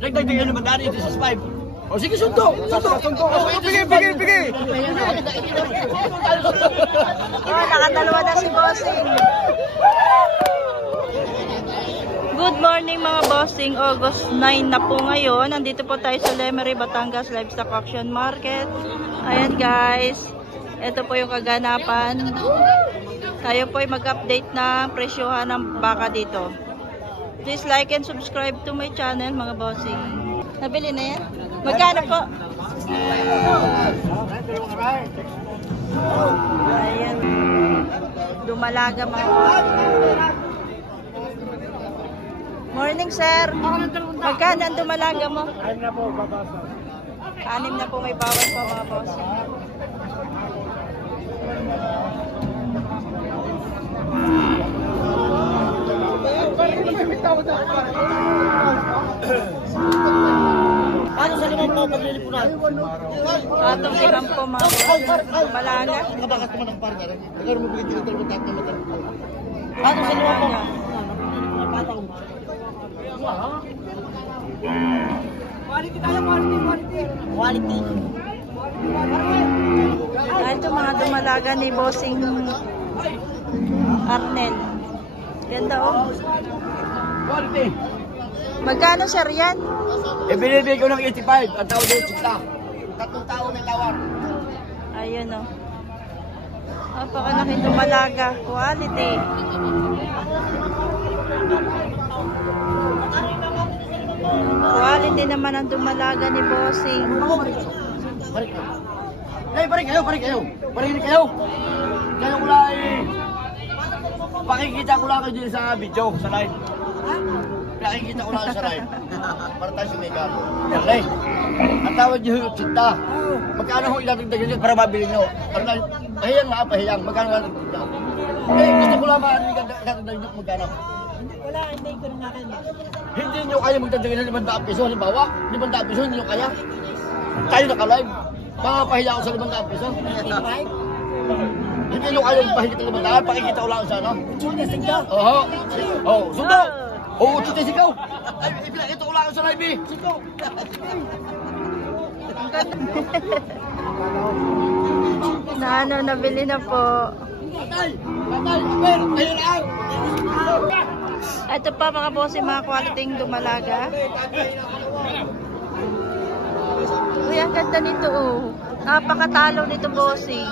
Nagdagdagan naman dali, ito sa 5. O sige, sunto! Sunto! Pigi! Nakadalawa na si Bossing. Good morning mga bossing, August 9 na po ngayon. Nandito po tayo sa Lemery, Batangas Livestock Auction Market. Ayan guys, ito po yung kaganapan. Tayo po ay mag-update na presyohan ng baka dito. Please like and subscribe to my channel mga bossing. Nabili na yan? Magkano po? Ayan. Dumalaga mga bossing. Morning, sir. Magkano ang dumalaga mo? 6 na po, babasa. 6 na po, may bawas pa mga boss. Ano sa limang po paglilipunan? Atong 5 po mga boss. Dumalaga. Nakabakas naman ang parga rin. Nagkaroon mo bigyan dito ng tatlo na tatlo. Ano sa limang po? Quality tayo, quality. Ito mga dumalaga ni Bossing Arnel. Ganda oh. Quality. Magkano sir yan? Binibigay ko ng 85. Ang tao doon, sikta. 3 tao may tawar. Ayun oh. Napakalaki dumalaga. Quality. Quality naman ang dumalaga ni Bossing. Paring kayo. Kaya ko lang pakikita ko lang kayo dito sa video, sa live. Pakikita ko lang sa live. Para tayo sumikap. Okay. Ang tawad nyo yung cinta. Magkano ho ilatagdagan nyo para mabili nyo? Pahiyang. Magkano ilatagdagan? Gusto ko lang ilatagdagan nyo magkano? Wala, hindi ko na kanya. Hindi nyo kaya magdagdagan ng 500 piso. Halimbawa, 500 piso, hindi nyo kaya. Tayo naka-live. Papahiya ako sa 500 piso. Hindi nyo kaya magpahiya ng 500. Pakikita ko lang sa ano. Oo, sundo. Oo, chute sigaw. Ay, ipinakita ko lang sa live eh. Sigaw. Nabili na po. Patay, pero kayo lang. Ito pa mga bossing, mga quality dumalaga. Uy, ang ganda nito oh. Napakatalo nito bossing.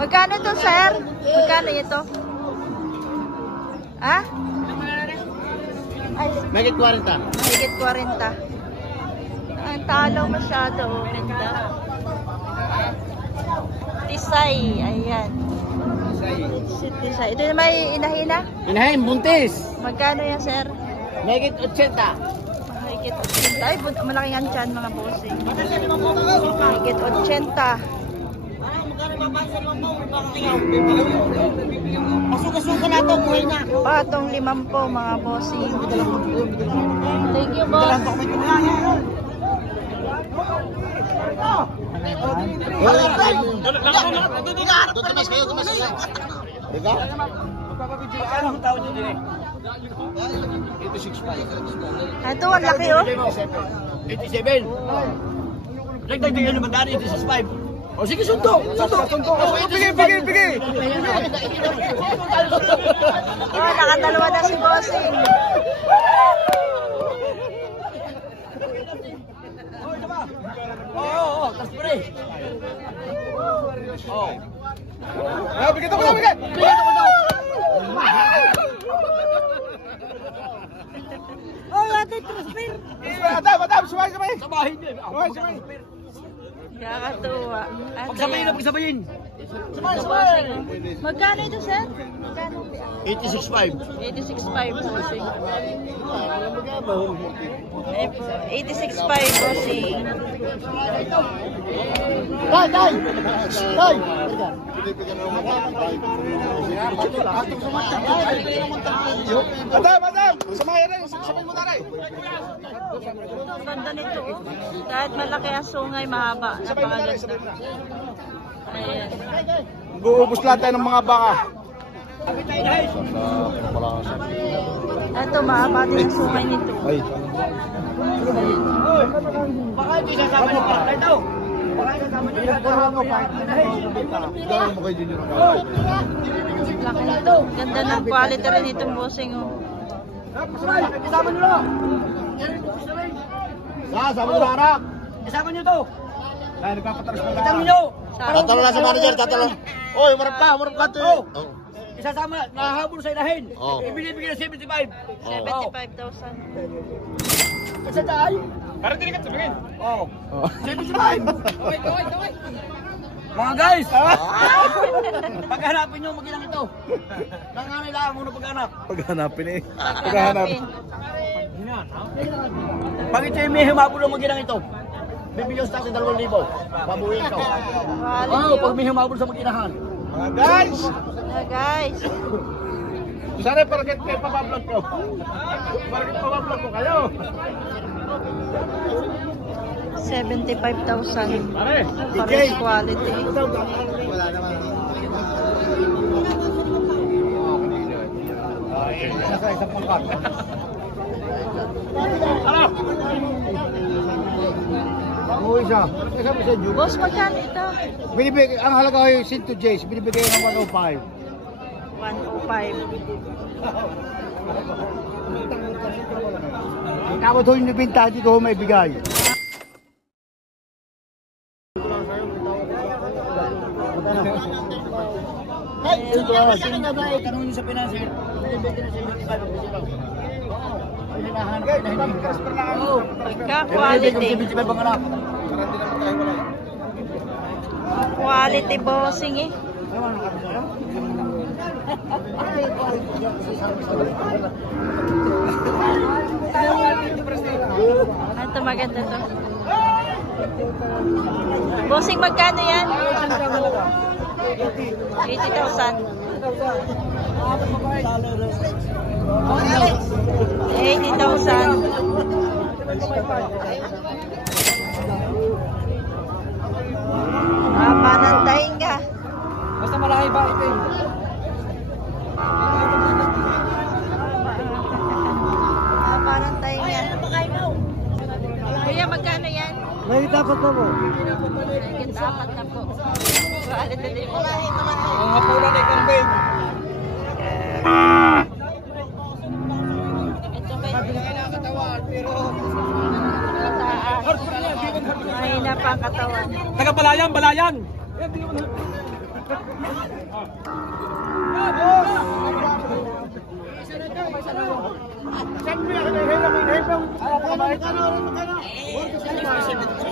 Magkano to sir? Magkano ito? Ha? Megit 40. Megit 40. Ang talo masyado. Ganda. Tisay. Ayan. Tisay. Ito na may inahina? Inahin, buntis. Magkano yan sir? Megit 80. Megit 80. Ay, malaking ang tiyan mga bossing. Megit 80. Pasok-pasok na ito, buhay na. Patong 5 po mga bossing. Thank you boss. Tumas kayo. Ikaw? Magpapabidyo ang tawad nyo din eh. 86.5. Ito, ang laki oh. 87. Nagdagdagan naman dali, 86.5. O sige, sunto! Pigi! Nakadalawa na si Bossing. Oo, tas pa rin. Oo. Bigyan ako daw! Oh, ate, transfer. Madam, sumay! Samahin niyo. Sumay. Kakatuwa. Pagsabayin. Sumay. Magkano ito, sir? Magkano? 86.5. 86.5 bossing. Eh po, 86.5 bossing. Tay! Madam! Samay mo na rin. Ang ganda nito oh. Kahit malaki ang sungay, mahaba. Napakaganda. Ayan. Guubos lahat tayo ng mga baka. Ito, mahaba din ang sungay nito. Ay. Baka hindi sasama niyo pa. Ito. Baka sasama niyo pa. Gawin mo kay Junior. Laki nito. Ganda ng quality rin itong bossing. Oh. Isama niyo lang. Sama nyo anak. Isama niyo to. Ay, nagpapataras na Isama niyo. Tatalo na si manager, tatalo. Oy, marap ka to. Oh. Isasama, nahabol sa ilahin. Oh. Ibinibigyan ng 75. 75,000. Kasi dahil. Para hindi ka sabihin. Oh. 75. Mga guys. Paghanapin nyo mag-inang ito. Nanganay lang muna paghanap. Paghanapin eh. Paghanapin. Pag ito yung may humabol ng mag-inang ito, bibigyan sa tayo 2,000. Babuhin ka. Oh, pag may humabol sa mag-inahan. Mga guys. Yeah, guys. Sana para kayo papablog ko. Para kayo papablog ko kayo. 75,000. Pare. Pares quality. Wala naman. Nasa isang pangkat. Ano? Babuhin siya. Isa mo sa June. Boss, magkano ito? Binibigay, ang halaga ko yung Sinto Jace, binibigay ng 105. 105. Kapag ho yung nabinta, hindi ko may bigay. Tanong niyo sa financier, binibigay na 75. Ay, hinahanap ka na hindi. Pagka-quality. 75 ang anak. Quality bossing eh. Ito maganda to. Bossing, magkano yan? 80,000. 80,000. Panantayin ka. Basta malaki ba ito eh? Panantayin ka. Kuya, magkano yan? May dapat na po. Higit 4 na po. Quality din po. Ang hapunan ay kambing. Ito ba yung Katawan, pero... mahina pa ang katawan. Taga Balayan, Balayan!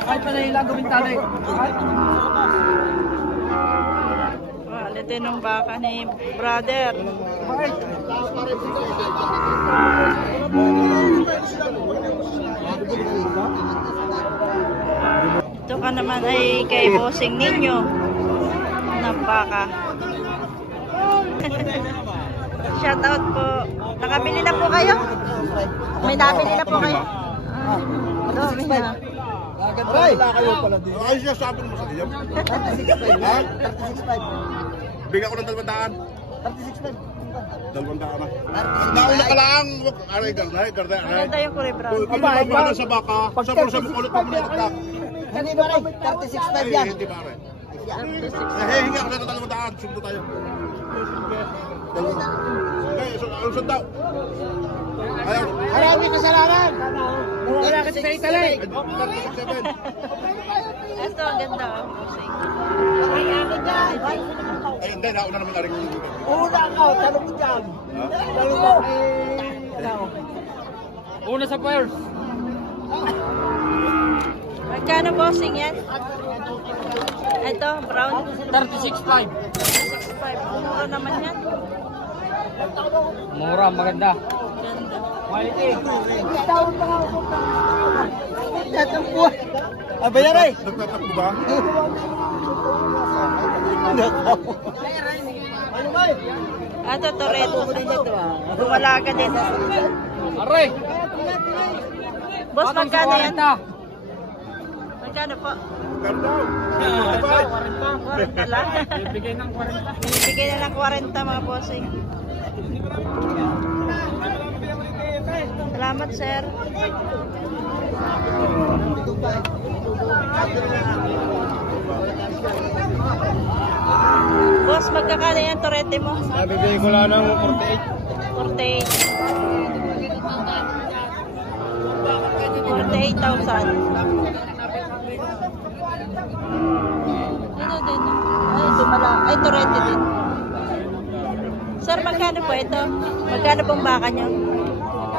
Kahit pa nahilang gumintali. Quality nung baka ni brother. Ito ka naman ay kay bossing ninyo ng baka. Shout out po. Nakabili na po kayo? May nabili na po kayo? Dami na. Aray! Kayo pala din. Ayos siya sabi mo sa iyo. 36.5. Ha? 36.5. Bigyan ko ng 200. 36.5. 200 na. Nauna ka lang. Aray, garday, garday, aray. Maganda yung kulay brown. Kung mababa sa baka, sa bulsa mo ulit pag muna. Hindi ba rin? 36.5 yan. Hindi ba aray? 36. Eh, hinga ko na 200. Sundo tayo. Okay, so daw. Ayaw. Marami kasalanan. Wala kasi sa Italy. 37. Ito, ang ganda. Bossing. Ay, hindi. Nauna naman aring. Una ka, tanong mo dyan. Tanong mo. Una sa pairs. Magkano bossing yan? Ito, brown. 36.5. 65. Mura naman yan. Mura, maganda. Ganda. Quality. Tatampuan. Ay, bayaray. Nagtatakbo ba? Ito, Toretto. Bumalaga din. Aray. Boss, magkano yan? Magkano po? Ganda. 40 lang. Bibigay ng 40. Bibigay na ng 40 mga bossing. Salamat, sir. Boss, magkakala yan torete mo? Bibigay ko lang ng 48,000. 48,000. Ano din? Ay, dumala. Ay, torete din. Sir, magkano po ito? Magkano pong baka nyo?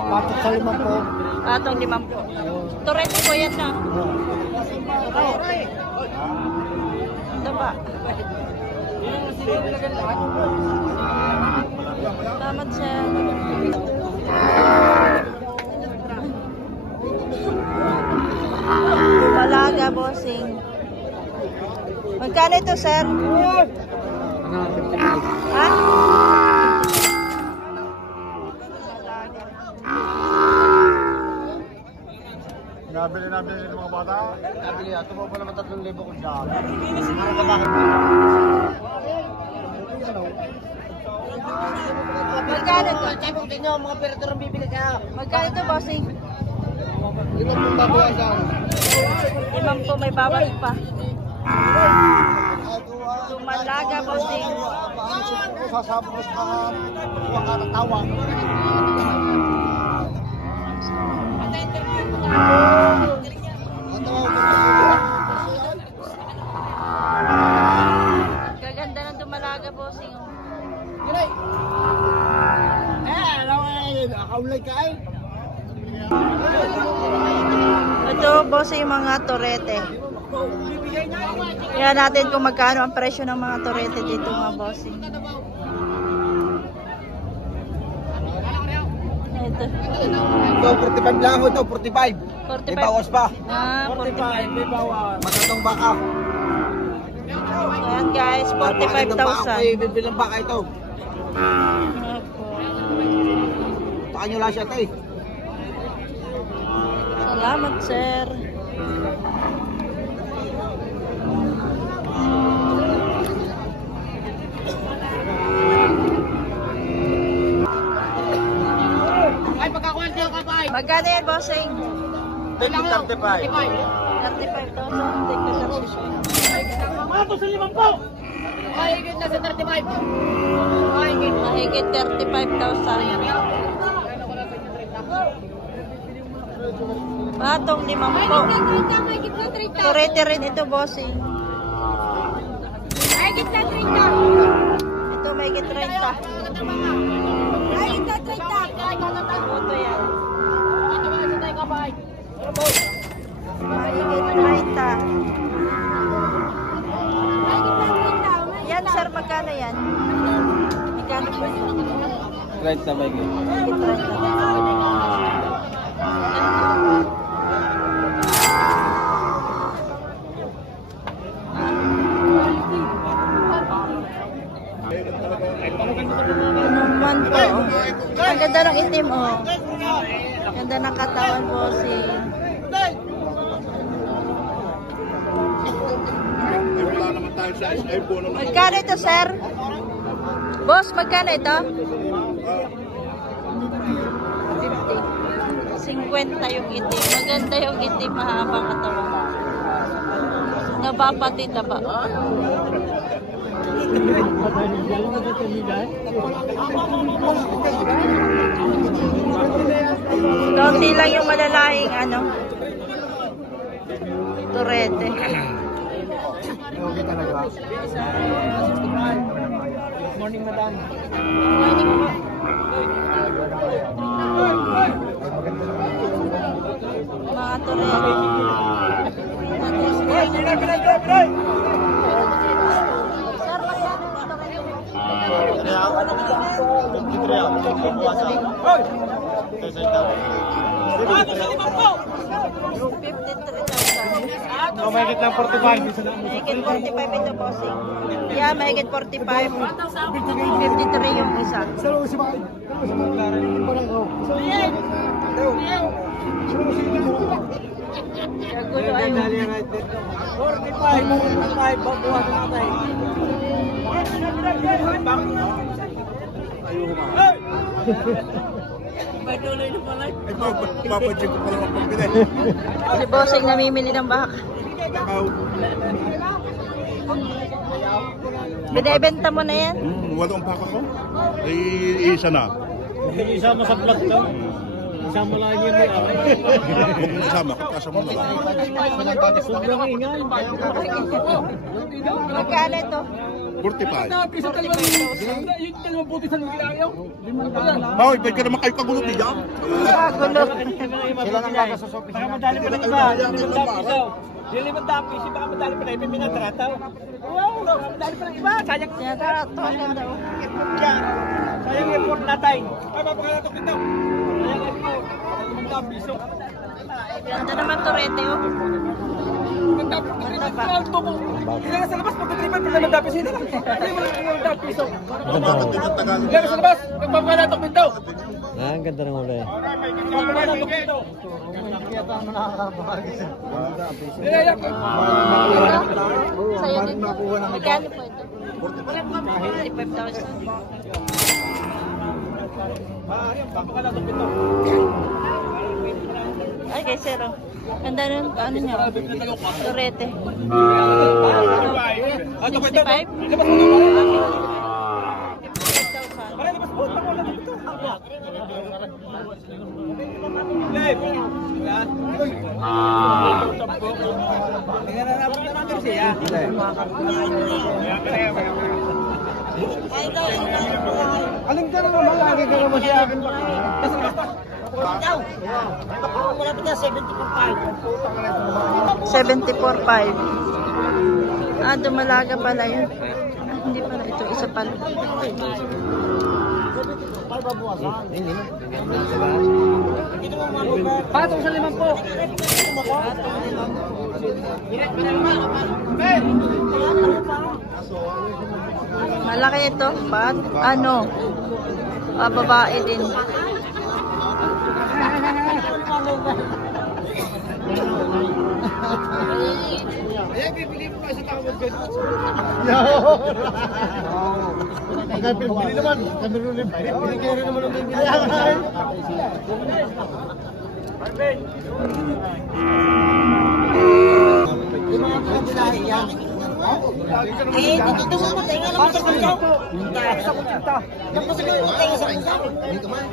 Patot sa 5 po. Patong 5 po. Torete po yan na. Ito pa. Salamat, sir. Malaga, bossing. Magkano ito, sir? Ha? Nabili ng mga bata. Nabili, ito po pala 3,000 ko siya. Ano ka bakit? Magkano ito? Sabi ko din nyo, mga perador ang bibili ka. Magkano ito, bossing? Ito pong babawasan. 5 po, may babalik pa. Lumalaga, bossing. Sasabot ko sa mga katatawa. Gaganda ng dumalaga, bossing. Akaulay ka ay. Ito, bossing, yung mga torete. Kaya natin kung magkano ang presyo ng mga torete dito, mga bossing. Ito. Ito, 45 lang ito, 45. 45. May bawas pa. Ah, 45. May bawas. Magandang baka. Ayan guys, 45,000. Bibilang baka ito. Saka nyo lang siya ito eh. Salamat, sir. Ay, pagkakwento ka pa ay. Magkano yan, bossing? 35. 35,000. Mato sa 5 po. Ay, higit na sa 35. Ay, higit. Mahigit 35,000. Patong 5 po. Torete rin ito, bossing. Higit na 30. Ito, mahigit 30. Higit na 30. Ito yan. Mahigit 30. Yan, sir, magkano yan? Magkano po? 30 ba yun? Mahigit 30. Naman po. Ang ganda ng itim, oh. Ganda ng katawan, bossing. Wala naman tayo sa iPhone. Magkano ito, sir? Boss, magkano ito? 50. 50 yung itim. Maganda yung itim, mahabang katawan. Nabapatid na ba? Kaunti lang yung malalaing ano. Torete. Morning, madam. Morning po. Mga torete. Sir, magkano yung torete? Mahigit lang 45. Mahigit 45 ito, bossing. Yeah, mahigit 45. 53 yung isa. Kagulo ay babuhan natin. Ito, papacheck ko pa lang ang pambili. Si Bossing namimili ng baka. Binebenta mo na yan? Walong paka ko? Isa na. Isama sa vlog to. Isama lang yun may away. Huwag mo isama, kasama na lang. Sobrang ingay. Magkano ito? 45. Yung dalawang puti sa naglayaw. Hoy, ba't ka naman kayo kagulo diyan? Kagulo. Sila nang magkasusopi. Baka madali pa ng iba. Yung 5 piso, baka madali pa ng iba. Minatrataw. Wow, madali pa ng iba. Sayang Tinatarato ka daw. sayang yung effort natin. Ay, mapakalatok ito. Sayang effort. 5 piso. Ganda naman turete oh. Ganda pa. Kailangan sa labas, pagkatripan, pag 5 piso na lang. Hindi mo lang 5 piso. Kailangan sa labas, magpapakalatok ito. Ang ganda ng ulo eh. Magpapakalatok ito. Sa'yo din. Magkano po ito? 45,000. Papakalatok ito. Ay, kay Sir oh. Ganda nun, ano niya? Turete. 65? Aling ka naman, lagi ka naman siya akin ba? Wala pa na 74,500. Ah, dumalaga pala yun. Ah, hindi pala ito, isa pala. Patong sa 5 po. Malaki ito. Pat? Ano? Ah, babae din. Ayan, bibili mo ka sa tawag dyan. Pagka pinabili naman, kami rin rin. Binigay rin naman ang bibili. Dito sa mga tayo, alam mo sa kanya. Sa kutsita. Tapos sa mga tayo sa kanya. Dito man.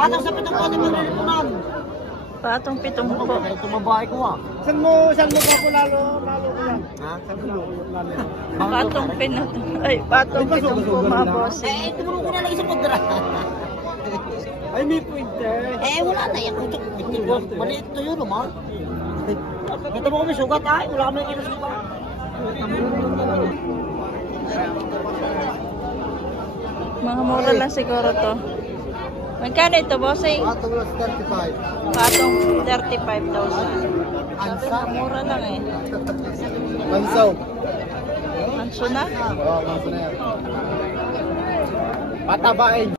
Patang sa pitong kote maglilipunan. Patong 7 po. Tumabahay ko ah. Saan mo ka ko lalo ko yan? Ha? Saan mo lalo? Patong pinat. Ay, patong 7 po mga boss. Eh, tumulong ko na lang isang pagdara. Ay, may pointer. Eh, wala na. Yan, kutsok. Maliit to yun, umar. Ito mo kami sugat ay. Wala kami nakita sugat. Mga mura lang siguro to. Magkano ito, bossing? Patong lang 35. Patong 35,000. Ansa? Mura lang eh. Mansaw. Manso na? Oo, mansaw na yan. Patabain.